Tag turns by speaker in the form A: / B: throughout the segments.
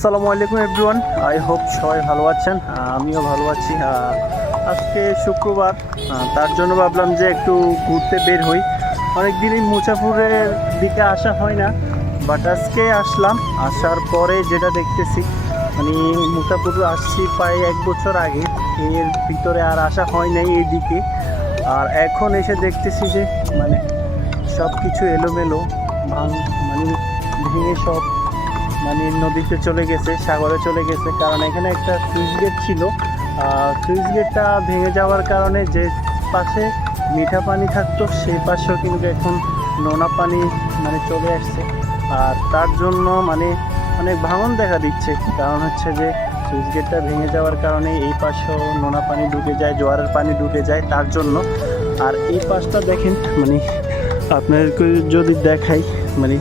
A: আসসালামু আলাইকুম everyone I hope সবাই ভালো আছেন। আমিও ভালো আছি। আজকে শুক্রবার। তার জন্য ভাবলাম যে একটু ঘুরতে বের হই। অনেক দিনই মুসাফুরের দিকে আসা হয় না বাট আজকে আসলাম। আসার পরে যেটা দেখতেছি মানে মুসাফুর আসছি প্রায় এক বছর আগে। এর ভিতরে আর আসা হয় নাই এই দিকে আর এখন এসে দেখতেছি যে মানে সব কিছু এলোমেলো, ভাঙ মানে ভেঙে সব মানে নদীতে চলে গেছে, সাগরে চলে গেছে। কারণ এখানে একটা সুইচ গেট ছিল। সুইচ গেটটা ভেঙে যাওয়ার কারণে যে পাশে মিঠা পানি থাকতো, সেই পাশেও কিন্তু এখন নোনা পানি মানে চলে আসছে। আর তার জন্য মানে অনেক ভাঙন দেখা দিচ্ছে। কারণ হচ্ছে যে সুইচ গেটটা ভেঙে যাওয়ার কারণে এই পাশেও নোনা পানি ঢুকে যায়, জোয়ারের পানি ঢুকে যায় তার জন্য। আর এই পাশটা দেখেন মানে আপনাদেরকে যদি দেখাই মানে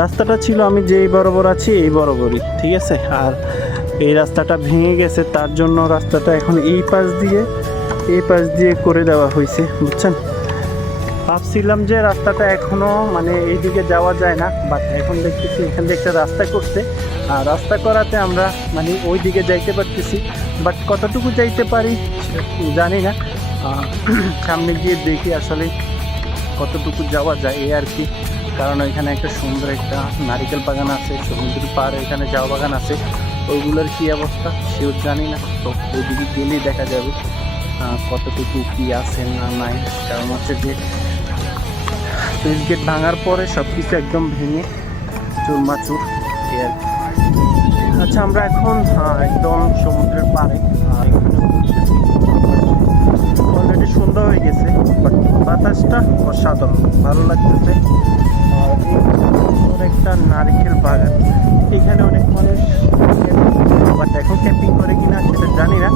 A: রাস্তাটা ছিল আমি যেই বরাবর আছি, এই বরাবরই, ঠিক আছে? আর এই রাস্তাটা ভেঙে গেছে, তার জন্য রাস্তাটা এখন এই পাশ দিয়ে, এই পাশ দিয়ে করে দেওয়া হয়েছে, বুঝছেন? ভাবছিলাম যে রাস্তাটা এখনও মানে এইদিকে যাওয়া যায় না বাট এখন দেখতেছি এখান থেকে একটা রাস্তা করছে। আর রাস্তা করাতে আমরা মানে ওই দিকে যাইতে পারতেছি বাট কতটুকু যাইতে পারি জানি না। সামনে গিয়ে দেখি আসলে কতটুকু যাওয়া যায়, এই আর কি। কারণ এখানে একটা সুন্দর একটা নারিকেল বাগান আছে, সমুদ্র পাড়ে এখানে চা বাগান আছে। ওইগুলোর কী অবস্থা? সেও জানি না। তো ওইদিকে গেলেই দেখা যাবে কতটুকু কী আছে না নাই। কারণ হচ্ছে যে সুইচ গেট ভাঙার পরে সব কিছু একদম ভেঙে চুরমাচুর। আচ্ছা আমরা এখন একদম সমুদ্রের পাড়ে। বাতাসটা অসাধারণ। ভালো লাগতেছে। অনেকটা নারকেল বাগান। এখানে অনেক মানুষ দেখো ক্যাম্পিং করে কিনা সেটা জানি না।